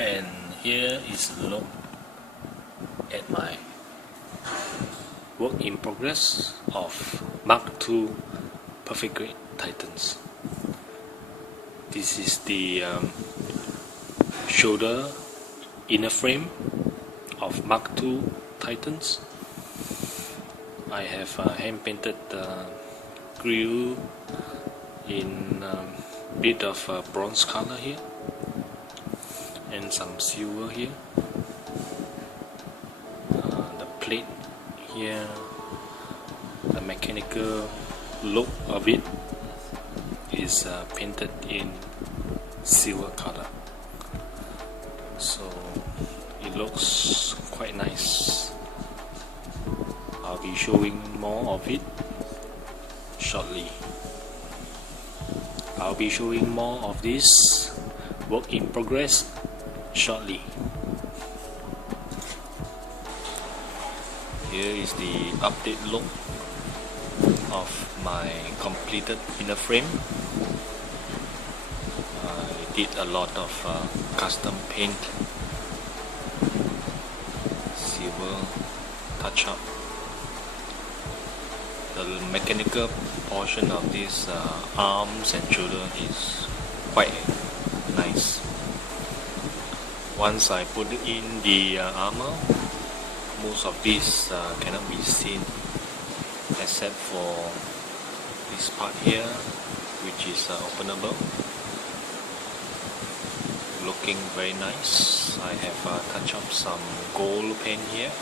And here is a look at my work in progress of Mark II Perfect Grade Titans. This is the shoulder inner frame of Mark II Titans. I have hand painted the grill in a bit of bronze color here and some silver here. The plate here, the mechanical look of it is painted in silver color, so it looks quite nice. I'll be showing more of it shortly. I'll be showing more of this work in progress shortly. Here is the update look of my completed inner frame. I did a lot of custom paint, silver touch up. The mechanical portion of these arms and shoulder is quite nice. Once I put in the armor, most of these cannot be seen except for this part here, which is openable, looking very nice. I have touched up some gold paint here,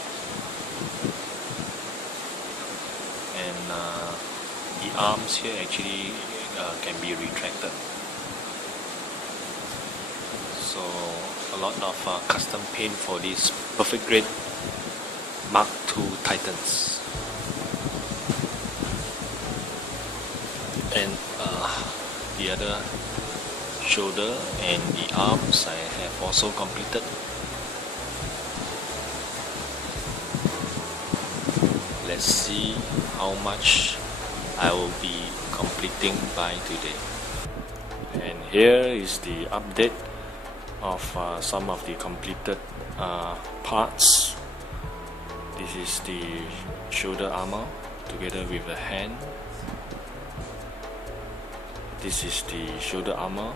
and the arms here actually can be retracted. So a lot of custom paint for this Perfect Grade Mark II Titans. And the other shoulder and the arms I have also completed. Let's see how much I will be completing by today. And here is the update of some of the completed parts. This is the shoulder armor together with the hand. This is the shoulder armor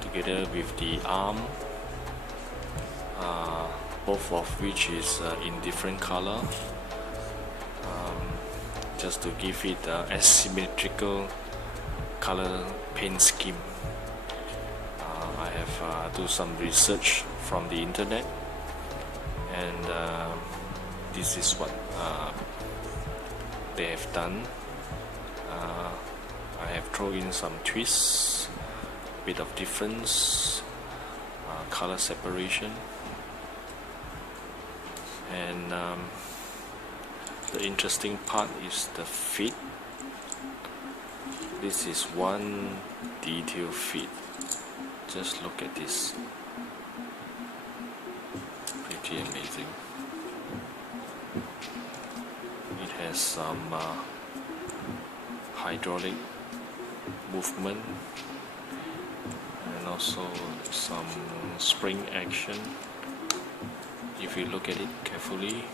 together with the arm, both of which is in different color, just to give it asymmetrical color paint scheme. I have do some research from the internet, and this is what they have done. I have thrown in some twists, a bit of difference, color separation, and the interesting part is the feet. This is one detail feet. Just look at this. Pretty amazing. It has some hydraulic movement and also some spring action. If you look at it carefully,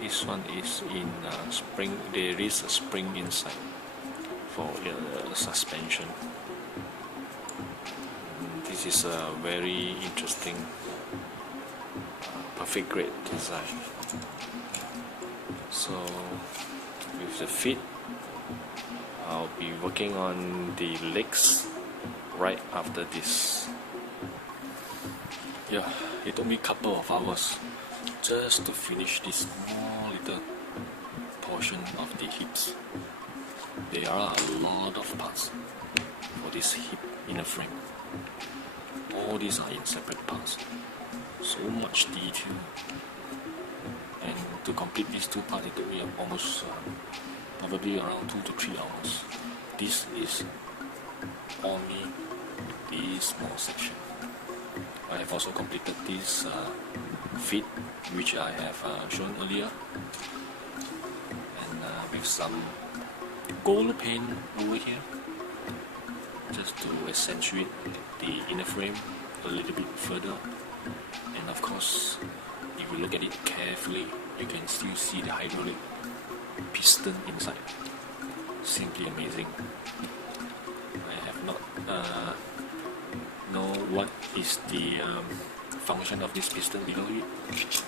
this one is in spring. There is a spring inside for suspension. This is a very interesting perfect grade design. So with the feet, I'll be working on the legs right after this. Yeah, it took me a couple of hours just to finish this small little portion of the hips. There are a lot of parts for this hip inner frame. All these are in separate parts. So much detail. And to complete these two parts, it took me almost probably around 2 to 3 hours. This is only this small section. I have also completed this feet, which I have shown earlier, and with some gold paint over here. just to accentuate the inner frame a little bit further. And of course, if you look at it carefully, you can still see the hydraulic piston inside. Simply amazing. I have not know what is the function of this piston below it.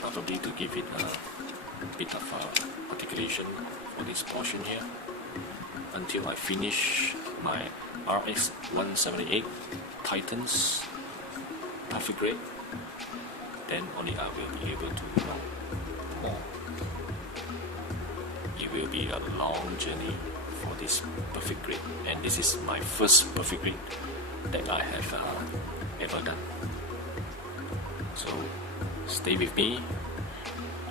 Probably to give it a bit of articulation for this portion here, until I finish my RX 178 Titans perfect grade. Then only I will be able to know more. It will be a long journey for this perfect grade, and this is my first perfect grade that I have ever done. So stay with me.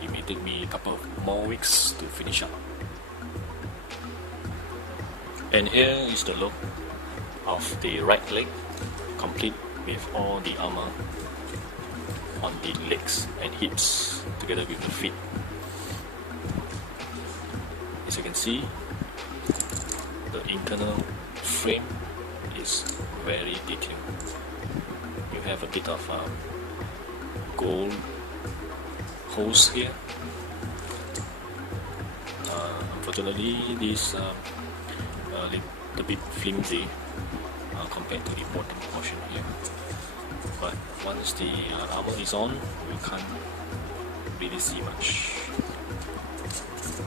It may take me a couple of more weeks to finish up. And here is the look of the right leg, complete with all the armor on the legs and hips together with the feet. As you can see, the internal frame is very detailed. You have a bit of gold holes here. Unfortunately, this a little bit flimsy compared to the bottom portion here. But once the armor is on, you can't really see much.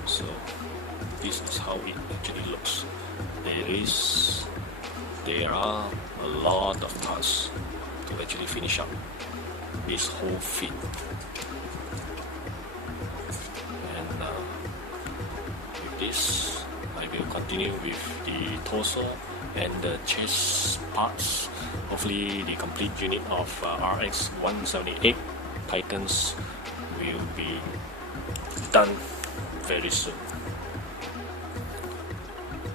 So this is how it actually looks. There are a lot of parts to actually finish up this whole fit. And with this, I will continue with the torso and the chest parts. Hopefully the complete unit of RX 178 Titans will be done very soon.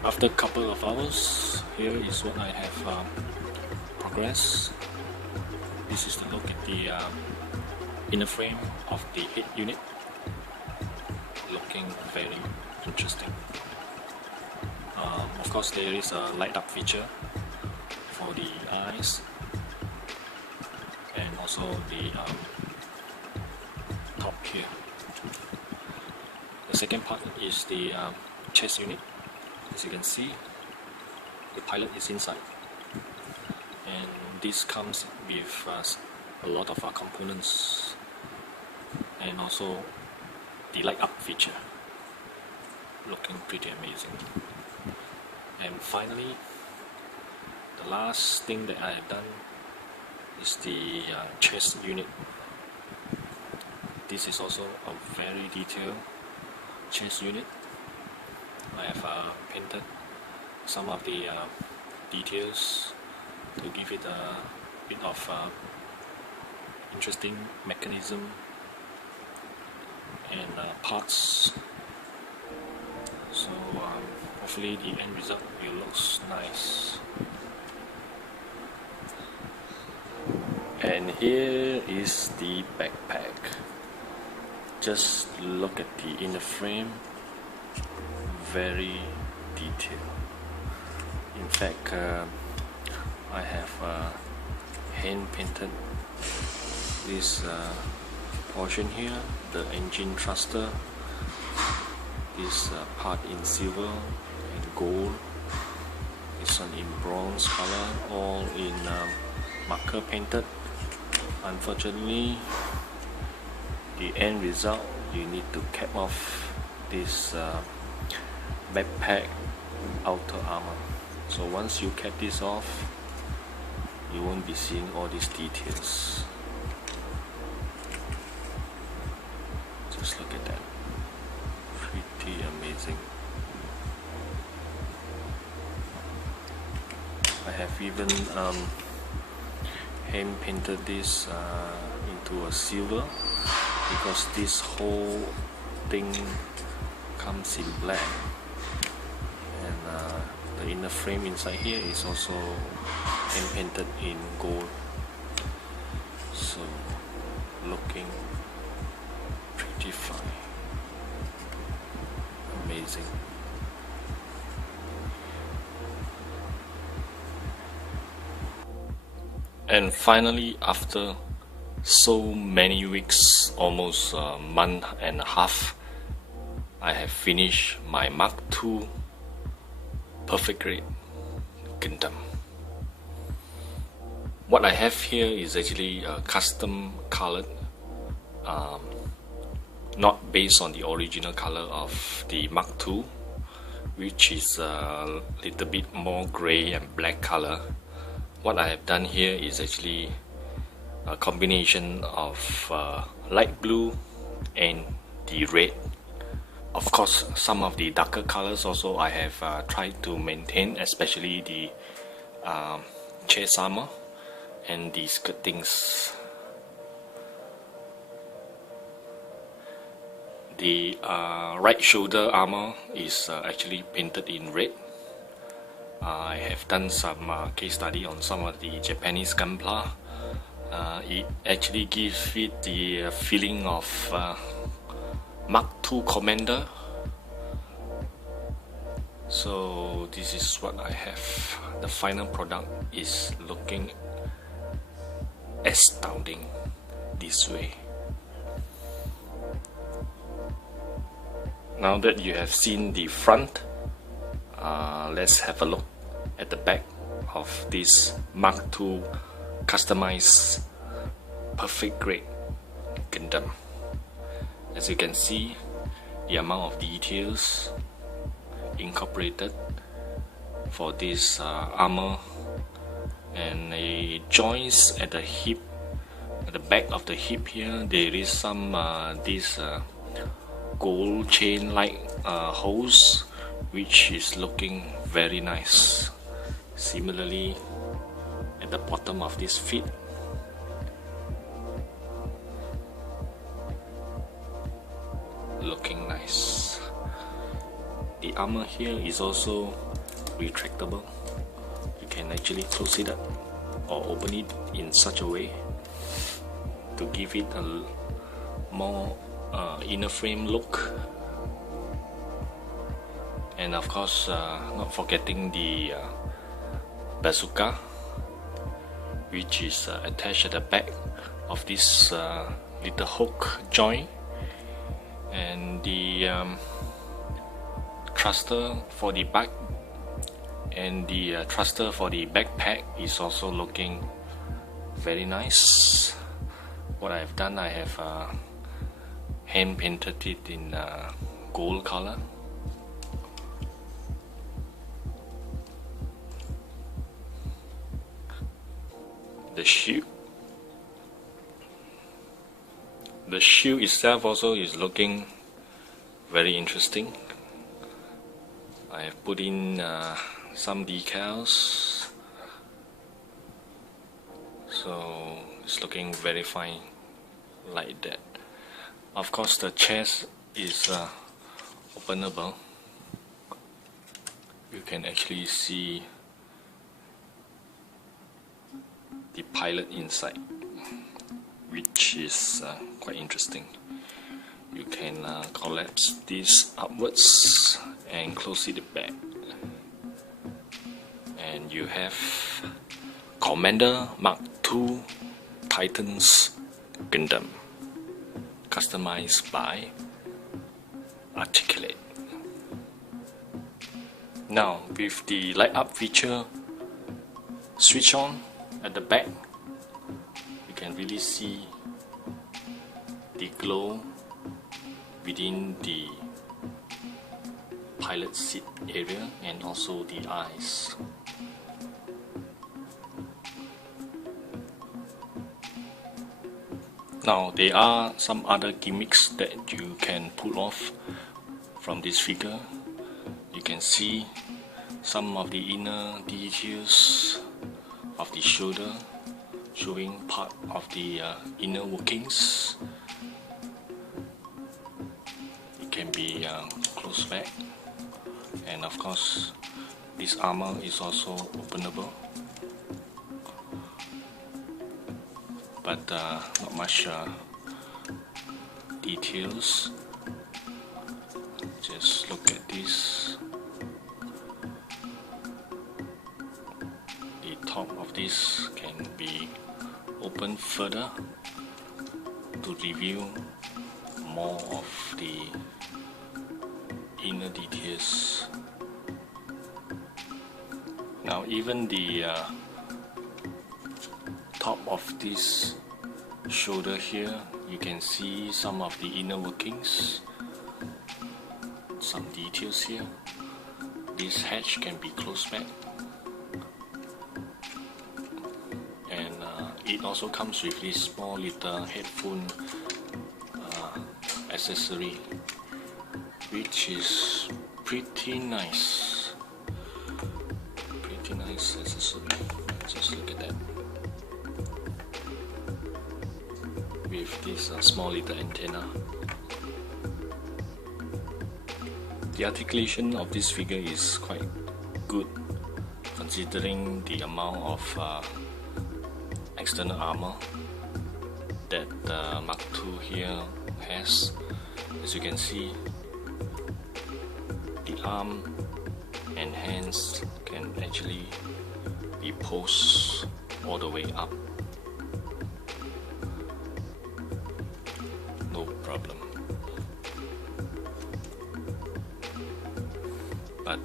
After a couple of hours, here is what I have progressed. This is the look at the inner frame of the head unit, looking very interesting. Of course, there is a light up feature for the eyes and also the top here. The second part is the chest unit. As you can see, the pilot is inside, and this comes with a lot of components and also the light up feature, looking pretty amazing. And finally, the last thing that I have done is the chest unit. This is also a very detailed chest unit. I have painted some of the details to give it a bit of interesting mechanism and parts. So hopefully the end result will look nice. And here is the backpack. Just look at the inner frame, very detailed. In fact, I have hand painted this portion here, the engine thruster, this part in silver and gold, this one in bronze color, all in marker painted. Unfortunately, the end result, you need to cap off this backpack outer armor. So once you cap this off, you won't be seeing all these details. Just look at that, pretty amazing. I have even hand painted this into a silver, because this whole thing comes in black, and the inner frame inside here is also hand painted in gold. So looking pretty fine, amazing. And finally, after so many weeks, almost a month and a half, I have finished my Mark II perfect grade Gundam. What I have here is actually custom colored, not based on the original color of the Mark II, which is a little bit more gray and black color. What I have done here is actually a combination of light blue and the red. Of course, some of the darker colors also I have tried to maintain, especially the chest armor and the skirtings. The right shoulder armor is actually painted in red. I have done some case study on some of the Japanese gunpla. It actually gives it the feeling of Mark II Commander. So this is what I have. The final product is looking astounding this way. Now that you have seen the front, let's have a look at the back of this Mark II customized perfect grade Gundam. As you can see, the amount of details incorporated for this armor, and a joints at the hip, at the back of the hip here, there is some this gold chain like holes, which is looking very nice. Similarly, at the bottom of this feet, looking nice. The armor here is also retractable. You can actually close it up or open it in such a way to give it a more inner frame look. And of course, not forgetting the bazooka, which is attached at the back of this little hook joint, and the thruster for the back, and the thruster for the backpack is also looking very nice. What I've done, I have hand painted it in gold color. The shield itself also is looking very interesting. I have put in some decals, so it's looking very fine like that. Of course, the chest is openable. You can actually see the pilot inside, which is quite interesting. You can collapse this upwards and close it back, and you have Commander Mark II Titans Gundam, customized by Articulate. Now, with the light up feature switch on at the back, you can really see the glow within the pilot seat area and also the eyes. Now, there are some other gimmicks that you can pull off from this figure. You can see some of the inner details of the shoulder, showing part of the inner workings. It can be closed back, and of course this armor is also openable, but not much details. Just look at this. The top of this can be opened further to reveal more of the inner details. Now even the top of this shoulder here, you can see some of the inner workings, some details here. This hatch can be closed back, and it also comes with this small little headphone accessory, which is pretty nice. Pretty nice accessory. Just look at that. With this small little antenna. The articulation of this figure is quite good, considering the amount of external armor that Mark II here has. As you can see, the arm and hands can actually be posed all the way up. No problem. But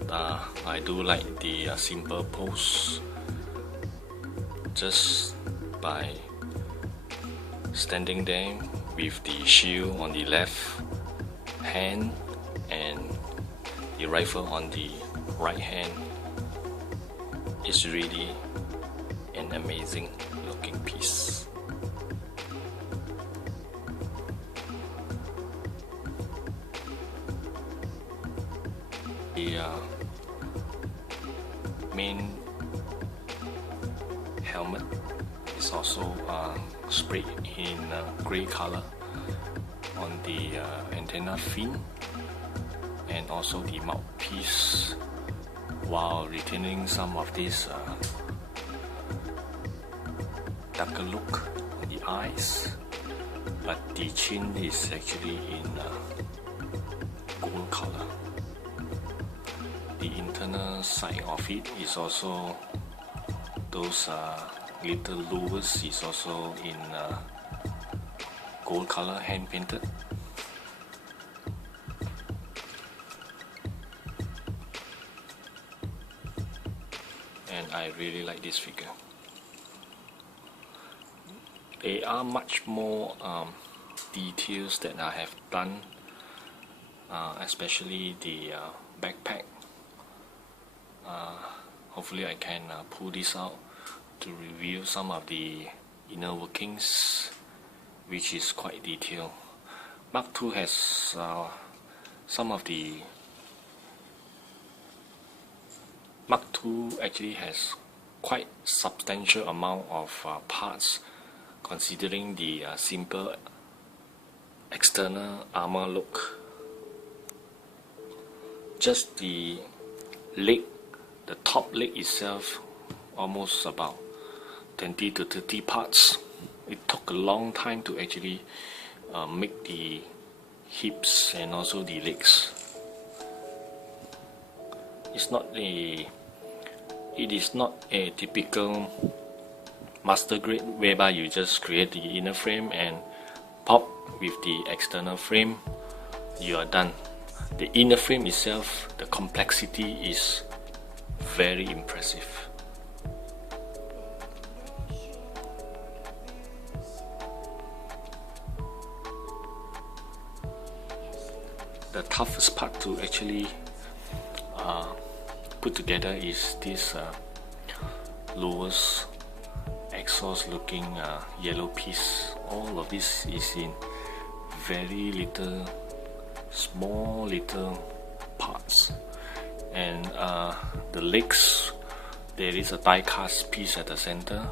I do like the simple pose, just by standing there with the shield on the left hand and the rifle on the right hand. Is really an amazing looking piece. The main helmet is also sprayed in grey color on the antenna fin and also the mouthpiece, while retaining some of this darker look on the eyes, but the chin is actually in gold color. The internal side of it is also, those little lowers is also in gold color, hand painted. And I really like this figure. There are much more details that I have done, especially the backpack. Hopefully I can pull this out to reveal some of the inner workings, which is quite detailed. Mark II has some of the Mark II actually has quite substantial amount of parts, considering the simple external armor look. Just the leg, the top leg itself, almost about 20 to 30 parts. It took a long time to actually make the hips and also the legs. It is not a typical master grade whereby you just create the inner frame and pop with the external frame, you are done. The inner frame itself, the complexity is very impressive. The toughest part to actually put together is this lowest exhaust looking yellow piece. All of this is in very little, small little parts. And the legs, there is a die cast piece at the center.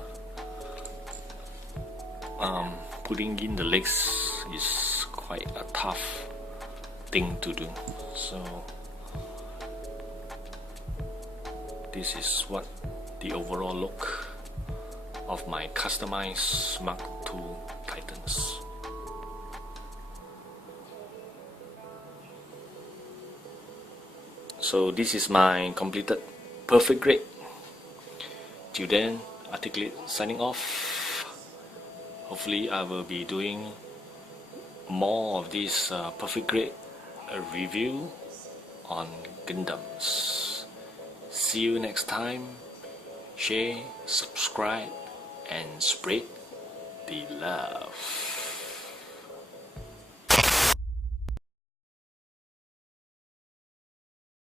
Putting in the legs is quite a tough thing to do. So this is what the overall look of my customized Mark II Titans. So this is my completed perfect grade. Till then, Articulate signing off. Hopefully I will be doing more of this perfect grade review on Gundams. See you next time. Share, subscribe, and spread the love.